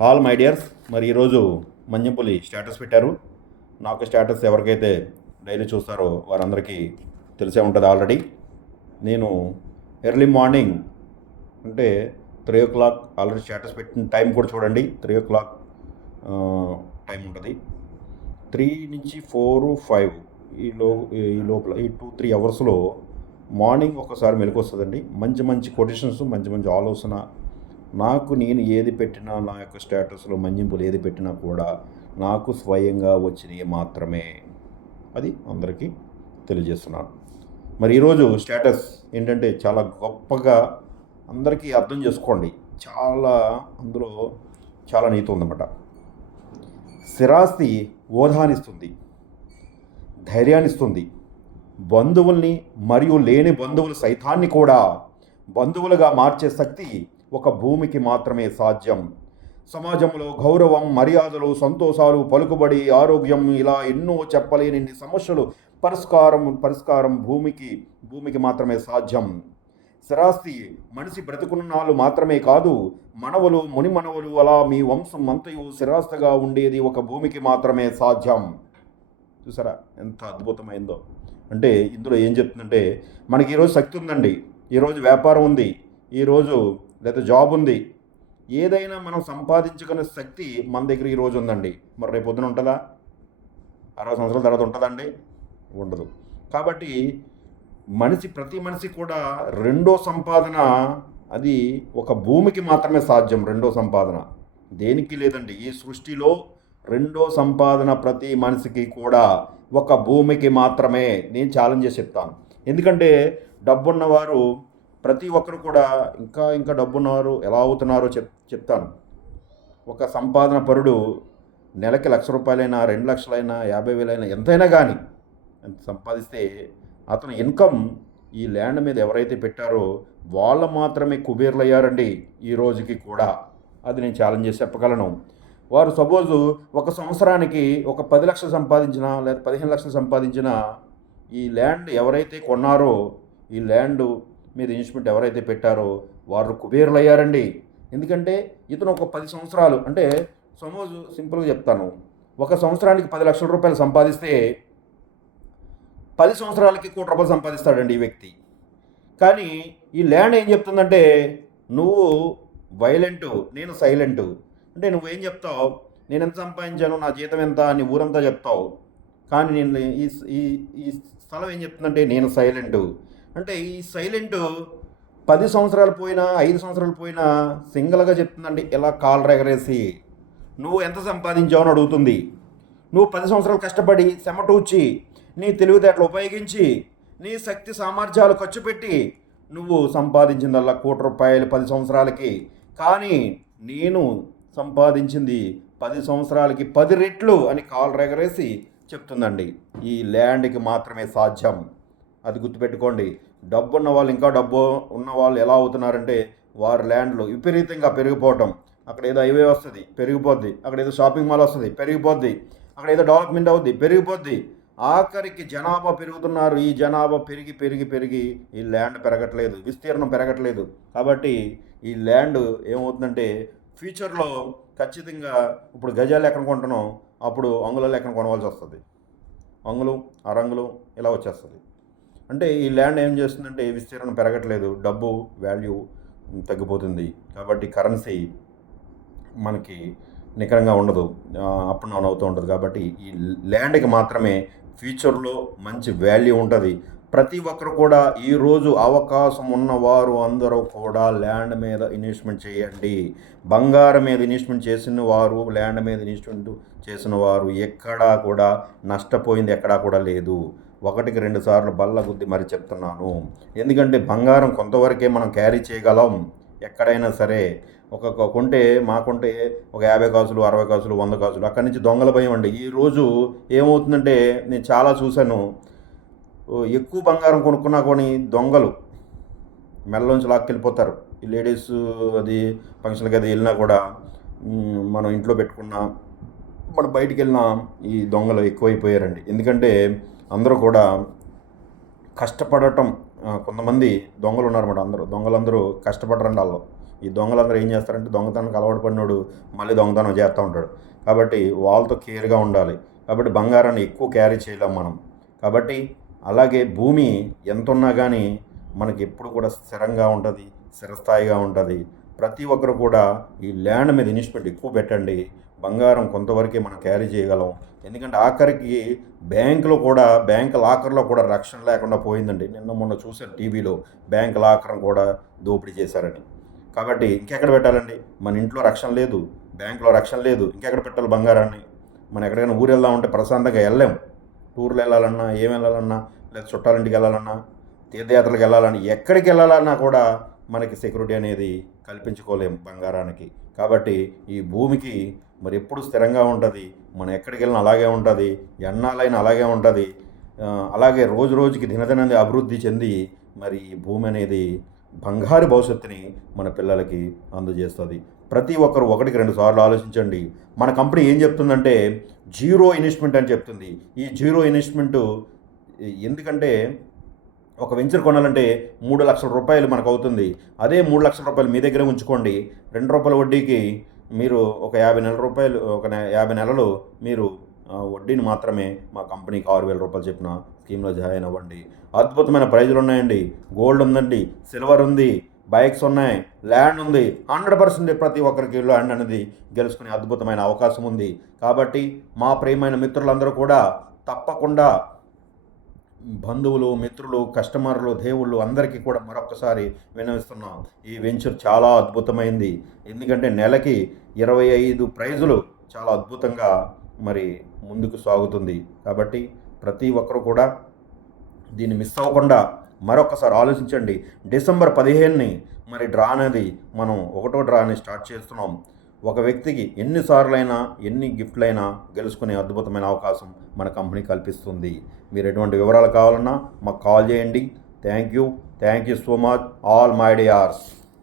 Hall my dears. మరి ఈరోజు మంజంపులి status పెట్టారు. నాకు స్టేటస్ ఎవరికైతే డైలీ చూస్తారో వారందరికీ తెలిసే ఉంటుంది ఆల్రెడీ. నేను ఎర్లీ మార్నింగ్ అంటే 3 o'clock ఆల్రెడీ స్టేటస్ పెట్టిన టైం కూడా చూడండి. 3 o'clock టైం ఉంటుంది. 3 నుంచి 4, 5 ఈ లోపల ఈ 2-3 అవర్స్లో మార్నింగ్ ఒకసారి మెలకు వస్తుందండి. మంచి మంచి కొటేషన్స్, మంచి మంచి ఆలోచన. నేను ఏది పెట్టినా, నా యొక్క స్టేటస్లో మంజింపులు ఏది పెట్టినా కూడా నాకు స్వయంగా వచ్చినవి మాత్రమే. అది అందరికీ తెలియజేస్తున్నాను. మరి ఈరోజు స్టేటస్ ఏంటంటే చాలా గొప్పగా అందరికీ అర్థం చేసుకోండి. అందులో చాలా నీతి ఉందన్నమాట. స్థిరాస్తి ఓదానిస్తుంది, ధైర్యాన్నిస్తుంది. బంధువుల్ని మరియు లేని బంధువుల సైతాన్ని కూడా బంధువులుగా మార్చే శక్తి ఒక భూమికి మాత్రమే సాధ్యం. సమాజంలో గౌరవం, మర్యాదలు, సంతోషాలు, పలుకుబడి, ఆరోగ్యం, ఇలా ఎన్నో చెప్పలేని సమస్యలు పరిష్కారం భూమికి మాత్రమే సాధ్యం. స్థిరాస్తి మనిషి బ్రతుకున్నాళ్ళు మాత్రమే కాదు, మనవలు, మునిమనవలు, అలా మీ వంశం అంతయు స్థిరాస్తిగా ఉండేది ఒక భూమికి మాత్రమే సాధ్యం. చూసారా ఎంత అద్భుతమైందో. అంటే ఇందులో ఏం చెప్తుందంటే, మనకి ఈరోజు శక్తి ఉందండి, ఈరోజు వ్యాపారం ఉంది, ఈరోజు లేదా జాబ్ ఉంది, ఏదైనా మనం సంపాదించుకునే శక్తి మన దగ్గర ఈరోజు ఉందండి. మరి రేపు పొద్దున ఉంటుందా? 60 సంవత్సరాల తర్వాత ఉంటుందండి? ఉండదు. కాబట్టి ప్రతి మనిషి కూడా రెండో సంపాదన, అది ఒక భూమికి మాత్రమే సాధ్యం. రెండో సంపాదన దేనికి లేదండి. ఈ సృష్టిలో రెండో సంపాదన ప్రతి మనిషికి కూడా ఒక భూమికి మాత్రమే. నేను ఛాలెంజ్ చేసి చెప్తాను. ఎందుకంటే డబ్బున్నవారు ప్రతి ఒక్కరు కూడా ఇంకా డబ్బున్నవారు ఎలా అవుతున్నారో చెప్తాను. ఒక సంపాదన పరుడు నెలకి 1,00,000 రూపాయలైనా, 2 లక్షలైనా, 50,000 ఎంతైనా కానీ ఎంత సంపాదిస్తే అతను ఇన్కమ్ ఈ ల్యాండ్ మీద ఎవరైతే పెట్టారో వాళ్ళు మాత్రమే కుబేర్లు అయ్యారండి ఈ రోజుకి కూడా. అది నేను ఛాలెంజ్ చేసి చెప్పగలను. వారు సపోజు ఒక సంవత్సరానికి ఒక 10 లక్షలు సంపాదించినా లేదా 15 లక్షలు సంపాదించినా, ఈ ల్యాండ్ ఎవరైతే కొన్నారో, ఈ ల్యాండ్ మీద ఇన్వెస్ట్మెంట్ ఎవరైతే పెట్టారో వారు కుబేర్లు అయ్యారండి. ఎందుకంటే ఇతను ఒక 10 సంవత్సరాలు, అంటే సపోజ్ సింపుల్గా చెప్తాను, ఒక సంవత్సరానికి 10 లక్షల రూపాయలు సంపాదిస్తే 10 సంవత్సరాలకి 1 కోటి రూపాయలు సంపాదిస్తాడండి ఈ వ్యక్తి. కానీ ఈ ల్యాండ్ ఏం చెప్తుందంటే, నువ్వు వైలెంటు, నేను సైలెంటు. అంటే నువ్వేం చెప్తావు, నేను ఎంత సంపాదించాను, నా జీతం ఎంత అని ఊరంతా చెప్తావు. కానీ నేను ఈ స్థలం ఏం చెప్తుందంటే, నేను సైలెంటు. అంటే ఈ సైలెంటు 10 సంవత్సరాలు పోయినా, 5 సంవత్సరాలు పోయినా సింగిల్గా చెప్తుందండి. ఇలా కాళ్ళు ఎగరేసి నువ్వు ఎంత సంపాదించావు అని అడుగుతుంది. నువ్వు 10 సంవత్సరాలు కష్టపడి చెమటూచి నీ తెలివితేటలు ఉపయోగించి నీ శక్తి సామర్థ్యాలు ఖర్చు పెట్టి నువ్వు సంపాదించిందల్లా 1 కోటి రూపాయలు 10 సంవత్సరాలకి. కానీ నేను సంపాదించింది 10 సంవత్సరాలకి 10 రెట్లు అని కాళ్ళు ఎగరేసి చెప్తుందండి. ఈ ల్యాండ్కి మాత్రమే సాధ్యం. అది గుర్తుపెట్టుకోండి. డబ్బు ఉన్న వాళ్ళు, ఇంకా డబ్బు ఉన్న వాళ్ళు ఎలా అవుతున్నారంటే, వారి ల్యాండ్లు విపరీతంగా పెరిగిపోవటం. అక్కడ ఏదో హైవే వస్తుంది, పెరిగిపోద్ది. అక్కడ ఏదో షాపింగ్ మాల్ వస్తుంది, పెరిగిపోద్ది. అక్కడ ఏదో డెవలప్మెంట్ అవుద్ది, పెరిగిపోద్ది. ఆఖరికి జనాభా పెరుగుతున్నారు. ఈ జనాభా పెరిగి పెరిగి పెరిగి ఈ ల్యాండ్ పెరగట్లేదు, విస్తీర్ణం పెరగట్లేదు. కాబట్టి ఈ ల్యాండ్ ఏమవుతుందంటే, ఫ్యూచర్లో ఖచ్చితంగా ఇప్పుడు గజాలు ఎక్కడ కొంటున్నాం, అప్పుడు అంగుళాలు ఎక్కడ కొనవలసి వస్తుంది. అంగుళం, అరంగుళం ఇలా వచ్చేస్తుంది. అంటే ఈ ల్యాండ్ ఏం చేస్తుందంటే, విస్తీర్ణం పెరగట్లేదు, డబ్బు వాల్యూ తగ్గిపోతుంది. కాబట్టి కరెన్సీ మనకి నికరంగా ఉండదు, అప్ అండ్ డౌన్ అవుతూ ఉంటుంది. కాబట్టి ఈ ల్యాండ్కి మాత్రమే ఫ్యూచర్లో మంచి వాల్యూ ఉంటుంది. ప్రతి ఒక్కరు కూడా ఈరోజు అవకాశం ఉన్నవారు అందరూ కూడా ల్యాండ్ మీద ఇన్వెస్ట్మెంట్ చేయండి. బంగారం మీద ఇన్వెస్ట్మెంట్ చేసిన వారు, ల్యాండ్ మీద ఇన్వెస్ట్మెంట్ చేసిన వారు ఎక్కడా కూడా నష్టపోయింది ఎక్కడా కూడా లేదు. 1-2 సార్లు బల్ల గుద్ది మరి చెప్తున్నాను. ఎందుకంటే బంగారం కొంతవరకే మనం క్యారీ చేయగలం ఎక్కడైనా సరే. మాకుంటే ఒక 50 కాసులు, 60 కాసులు, 100 కాసులు, అక్కడి నుంచి దొంగల భయం అండి. ఈరోజు ఏమవుతుందంటే, నేను చాలా చూశాను, ఎక్కువ బంగారం కొనుక్కున్నా కొని దొంగలు మెడలోంచి లాక్కెళ్ళిపోతారు. ఈ లేడీస్ అది ఫంక్షన్కి అది వెళ్ళినా కూడా, మనం ఇంట్లో పెట్టుకున్నా, మనం బయటికి వెళ్ళినా ఈ దొంగలు ఎక్కువైపోయారండి. ఎందుకంటే అందరూ కూడా కష్టపడటం, కొంతమంది దొంగలు ఉన్నారన్నమాట. దొంగలందరూ కష్టపడరండి. వాళ్ళు ఈ దొంగలందరూ ఏం చేస్తారంటే దొంగతనానికి అలవాటు పడినోడు మళ్ళీ దొంగతనం చేస్తూ ఉంటాడు. కాబట్టి వాళ్ళతో కేర్గా ఉండాలి. కాబట్టి బంగారాన్ని ఎక్కువ క్యారీ చేయలేం మనం. కాబట్టి అలాగే భూమి ఎంత ఉన్నా కానీ మనకి ఎప్పుడు కూడా స్థిరంగా ఉంటుంది, స్థిరస్థాయిగా ఉంటుంది. ప్రతి ఒక్కరు కూడా ఈ ల్యాండ్ మీద ఇన్వెస్ట్మెంట్ ఎక్కువ పెట్టండి. బంగారం కొంతవరకే మనం క్యారీ చేయగలం. ఎందుకంటే ఆఖరికి బ్యాంక్ లాకర్లో కూడా రక్షణ లేకుండా పోయిందండి. నిన్న మొన్న చూశాను టీవీలో బ్యాంక్ లాకర్ను కూడా దోపిడీ చేశారని. కాబట్టి ఇంకెక్కడ పెట్టాలండి? మన ఇంట్లో రక్షణ లేదు, బ్యాంకులో రక్షణ లేదు, ఇంకెక్కడ పెట్టాలి బంగారాన్ని? మనం ఎక్కడికైనా ఊరు వెళ్దామంటే ప్రశాంతంగా వెళ్ళాం. టూర్లు వెళ్ళాలన్నా, ఏం వెళ్ళాలన్నా, లేదా చుట్టాలింటికి వెళ్ళాలన్నా, తీర్థయాత్రలకు వెళ్ళాలన్నా, ఎక్కడికి వెళ్ళాలన్నా కూడా మనకి సెక్యూరిటీ అనేది కల్పించుకోలేం బంగారానికి. కాబట్టి ఈ భూమికి మరి ఎప్పుడు స్థిరంగా ఉంటుంది, మనం ఎక్కడికి వెళ్ళినా అలాగే ఉంటుంది, ఎన్నాళ్ళైనా అలాగే ఉంటుంది. అలాగే రోజు రోజుకి దినదినాన్ని అభివృద్ధి చెంది మరి ఈ భూమి అనేది బంగారు భవిష్యత్తుని మన పిల్లలకి అందజేస్తుంది. ప్రతి ఒక్కరు ఒకటికి 2 సార్లు ఆలోచించండి. మన కంపెనీ ఏం చెప్తుందంటే జీరో ఇన్వెస్ట్మెంట్ అని చెప్తుంది. ఈ జీరో ఇన్వెస్ట్మెంటు ఎందుకంటే ఒక వెంచర్ కొనాలంటే 3 లక్షల రూపాయలు మనకు అవుతుంది. అదే 3 లక్షల రూపాయలు మీ దగ్గరే ఉంచుకోండి. ₹2 వడ్డీకి మీరు ఒక 50 నెలల రూపాయలు, ఒక 50 నెలలు మీరు వడ్డీని మాత్రమే మా కంపెనీకి ₹6,000 చెప్పిన స్కీమ్లో జాయిన్ అవ్వండి. అద్భుతమైన ప్రైజులు ఉన్నాయండి. గోల్డ్ ఉందండి, సిల్వర్ ఉంది, బైక్స్ ఉన్నాయి, ల్యాండ్ ఉంది. 100% ప్రతి ఒక్కరికి ల్యాండ్ అనేది గెలుచుకునే అద్భుతమైన అవకాశం ఉంది. కాబట్టి మా ప్రియమైన మిత్రులందరూ కూడా తప్పకుండా బంధువులు, మిత్రులు, కస్టమర్లు, దేవుళ్ళు అందరికీ కూడా మరొకసారి విన్నవిస్తున్నాం. ఈ వెంచర్ చాలా అద్భుతమైంది. ఎందుకంటే నెలకి 25 ప్రైజులు చాలా అద్భుతంగా మరి ముందుకు సాగుతుంది. కాబట్టి ప్రతి ఒక్కరు కూడా దీన్ని మిస్ అవ్వకుండా మరొకసారి ఆలోచించండి. డిసెంబర్ 15ని మరి డ్రా అనేది మనం 1వ డ్రాని స్టార్ట్ చేస్తున్నాం. ఒక వ్యక్తికి ఎన్నిసార్లైనా, ఎన్ని గిఫ్ట్లైనా గెలుచుకునే అద్భుతమైన అవకాశం మన కంపెనీ కల్పిస్తుంది. మీరు ఎటువంటి వివరాలు కావాలన్నా మాకు కాల్ చేయండి. Thank you so much all my dears.